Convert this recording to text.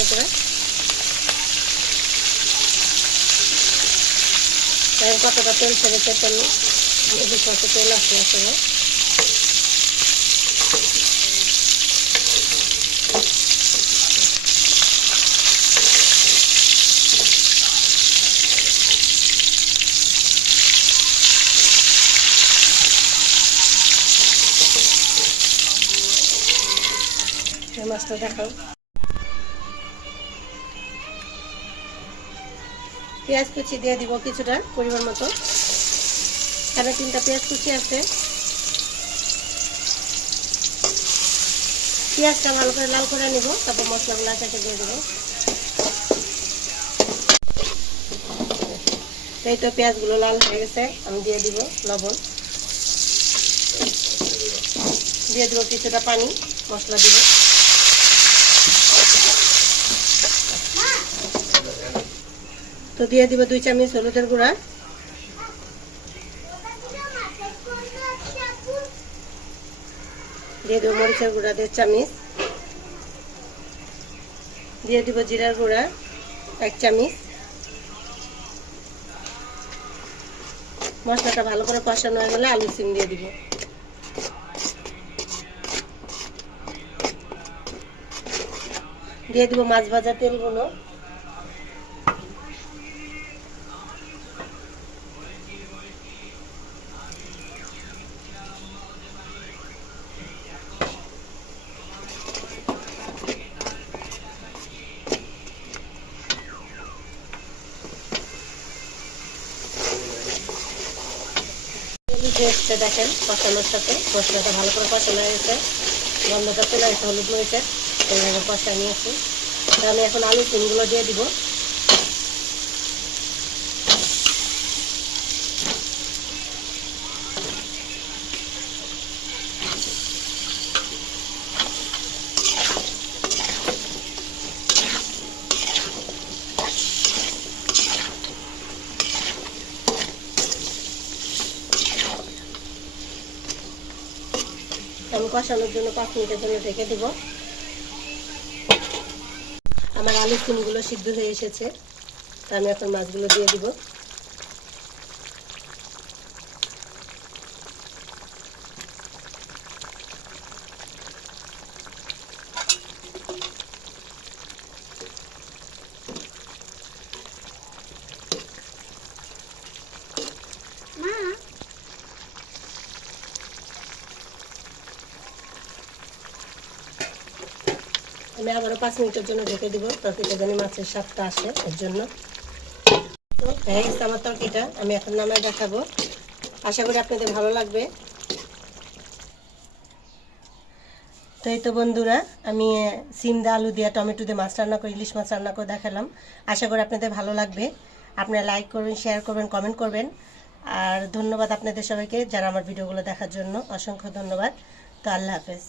আস্তে করে। কতটা তেল ছেড়েছে, তেল তেল আসছে আসলে। মাছটা দেখাও। পেঁয়াজ কুচি দিয়ে দিব কিছুটা পরিমাণ মতো, এখানে 3টা পেঁয়াজ কুচি আছে। পেঁয়াজটা ভালো করে লাল করে নিব, তারপর মশলাগুলো একে দিয়ে দেবো। এই তো পেঁয়াজগুলো লাল হয়ে গেছে, আমি দিয়ে দিব লবণ, দিয়ে দেবো কিছুটা পানি, মশলা দিব। তো দিয়ে দিব 2 চামচ হলুদের গুঁড়া, দিয়ে দেবো মরিচের গুঁড়া 1.5 চামচ, দিয়ে দিব জিরার গুঁড়া 1 চামচ। মশলাটা ভালো করে কষানো হয়ে গেলে আলু সিম দিয়ে দিব। দিয়ে দিব মাছ ভাজা তেলগুলো, দেখেন কষানোর সাথে মশলাটা ভালো করে কষানো হয়ে গেছে, গন্ধটা চলে গেছে হলুদ মরিচের, এইভাবে কষা নিয়েছি। আমি এখন আলু সিমগুলো দিয়ে দিব। আমি কষানোর জন্য 5 মিনিটের জন্য ঢেকে দিব। আমার আলু সিমগুলো সিদ্ধ হয়ে এসেছে, আমি এখন মাছগুলো দিয়ে দিব। আমি আবারও 5 মিনিটের জন্য ঢেকে দিব, তরকারিটা জানি মাছের স্বাদটা আসে, এর জন্য। তো হয়ে গেছে আমার তরকারিটা, আমি এখন নামায় দেখাবো। আশা করি আপনাদের ভালো লাগবে। তো এই তো বন্ধুরা, আমি সিম দিয়ে আলু দিয়ে টমেটো দিয়ে মাছ রান্না করে, ইলিশ মাছ রান্না করে দেখালাম। আশা করি আপনাদের ভালো লাগবে। আপনারা লাইক করবেন, শেয়ার করবেন, কমেন্ট করবেন। আর ধন্যবাদ আপনাদের সবাইকে যারা আমার ভিডিওগুলো দেখার জন্য, অসংখ্য ধন্যবাদ। তো আল্লাহ হাফেজ।